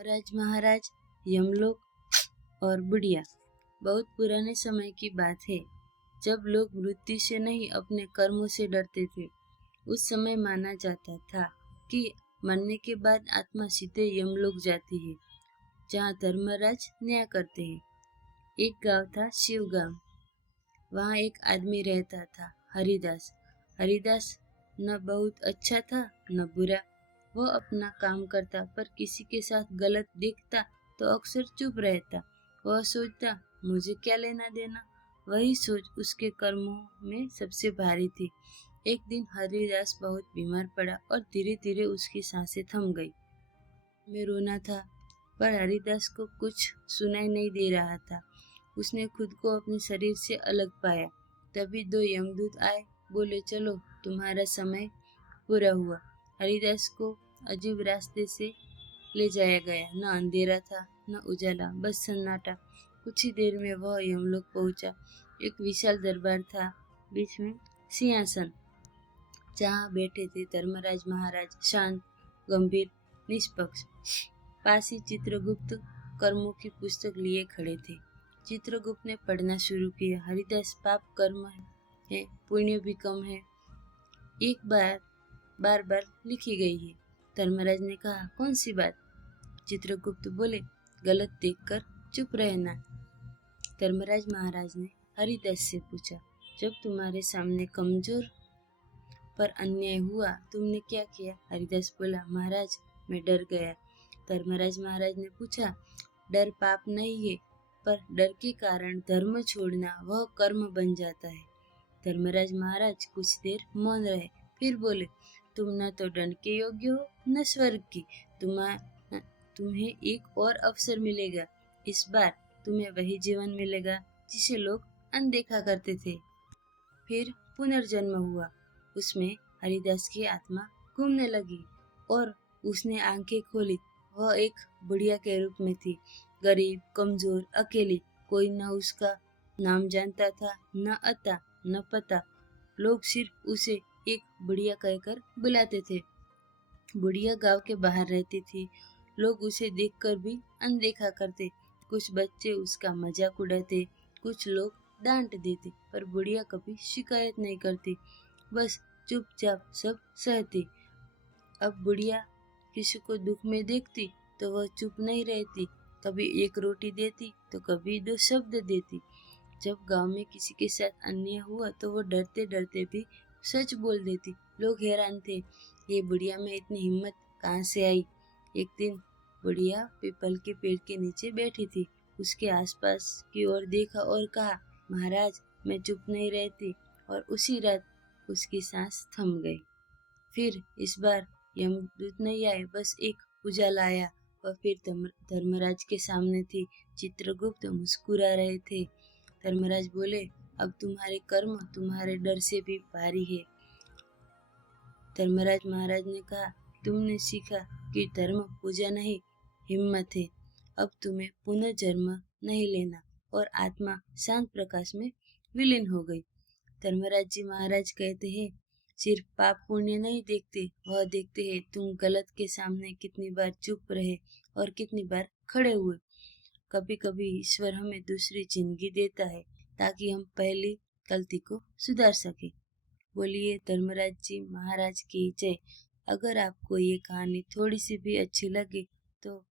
धर्मराज महाराज, यमलोक और बुढ़िया। बहुत पुराने समय की बात है, जब लोग मृत्यु से नहीं अपने कर्मों से डरते थे। उस समय माना जाता था कि मरने के बाद आत्मा सीधे यमलोक जाती है, जहाँ धर्मराज न्याय करते हैं। एक गांव था, शिव गांव। वहाँ एक आदमी रहता था, हरिदास। हरिदास न बहुत अच्छा था न बुरा। वो अपना काम करता, पर किसी के साथ गलत दिखता तो अक्सर चुप रहता। वह सोचता, मुझे क्या लेना देना। वही सोच उसके कर्मों में सबसे भारी थी। एक दिन हरिदास बहुत बीमार पड़ा और धीरे धीरे उसकी सांसें थम गई। में रोना था, पर हरिदास को कुछ सुनाई नहीं दे रहा था। उसने खुद को अपने शरीर से अलग पाया। तभी दो यमदूत आए, बोले, चलो तुम्हारा समय पूरा हुआ। हरिदास को अजीब रास्ते से ले जाया गया। न अंधेरा था न उजाला, बस सन्नाटा। कुछ ही देर में वह यमलोक पहुंचा। एक विशाल दरबार था, बीच में सिंहासन, जहाँ बैठे थे धर्मराज महाराज, शांत, गंभीर, निष्पक्ष। पास ही चित्रगुप्त कर्मों की पुस्तक लिए खड़े थे। चित्रगुप्त ने पढ़ना शुरू किया। हरिदास, पाप कर्म है, पुण्य भी कम है, एक बार बार लिखी गई है। धर्मराज ने कहा, कौन सी बात? चित्रगुप्त बोले, गलत देखकर चुप रहना। धर्मराज महाराज ने हरिदास से पूछा, जब तुम्हारे सामने कमजोर पर अन्याय हुआ, तुमने क्या किया? हरिदास बोला, महाराज, मैं डर गया। धर्मराज महाराज ने पूछा, डर पाप नहीं है, पर डर के कारण धर्म छोड़ना वह कर्म बन जाता है। धर्मराज महाराज कुछ देर मौन रहे, फिर बोले, तुम न तो दंड के योग्य हो न स्वर्ग की। तुम्हें एक और अवसर मिलेगा। इस बार तुम्हें वही जीवन मिलेगा जिसे लोग अनदेखा करते थे। फिर पुनर्जन्म हुआ। उसमें हरिदास की आत्मा घूमने लगी और उसने आंखें खोली। वह एक बुढ़िया के रूप में थी, गरीब, कमजोर, अकेली। कोई न उसका नाम जानता था, न अता न पता। लोग सिर्फ उसे एक बुढ़िया कहकर बुलाते थे। बुढ़िया गांव के बाहर रहती थी। लोग उसे देखकर भी अनदेखा करते। कुछ बच्चे उसका मजाक उड़ाते, कुछ लोग डांट देते, पर बुढ़िया कभी शिकायत नहीं करती, बस चुपचाप सब सहती। अब बुढ़िया किसी को दुख में देखती तो वह चुप नहीं रहती, कभी एक रोटी देती तो कभी दो शब्द देती। जब गांव में किसी के साथ अन्याय हुआ तो वो डरते डरते भी सच बोल देती। लोग हैरान थे, ये बुढ़िया में इतनी हिम्मत कहाँ से आई। एक दिन बुढ़िया पीपल के पेड़ के नीचे बैठी थी। उसके आसपास की ओर देखा और कहा, महाराज, मैं चुप नहीं रहती। और उसी रात उसकी सांस थम गई। फिर इस बार यमदूत नहीं आए, बस एक उजाला आया। वह फिर धर्मराज के सामने थी। चित्रगुप्त मुस्कुरा रहे थे। धर्मराज बोले, अब तुम्हारे कर्म तुम्हारे डर से भी भारी है। धर्मराज महाराज ने कहा, तुमने सीखा कि धर्म पूजा नहीं, हिम्मत है। अब तुम्हें पुनर्जन्म नहीं लेना। और आत्मा शांत प्रकाश में विलीन हो गई। धर्मराज जी महाराज कहते हैं, सिर्फ पाप पुण्य नहीं देखते, वह देखते हैं तुम गलत के सामने कितनी बार चुप रहे और कितनी बार खड़े हुए। कभी कभी ईश्वर हमें दूसरी जिंदगी देता है ताकि हम पहली गलती को सुधार सके। बोलिए धर्मराज जी महाराज की जय। अगर आपको ये कहानी थोड़ी सी भी अच्छी लगे तो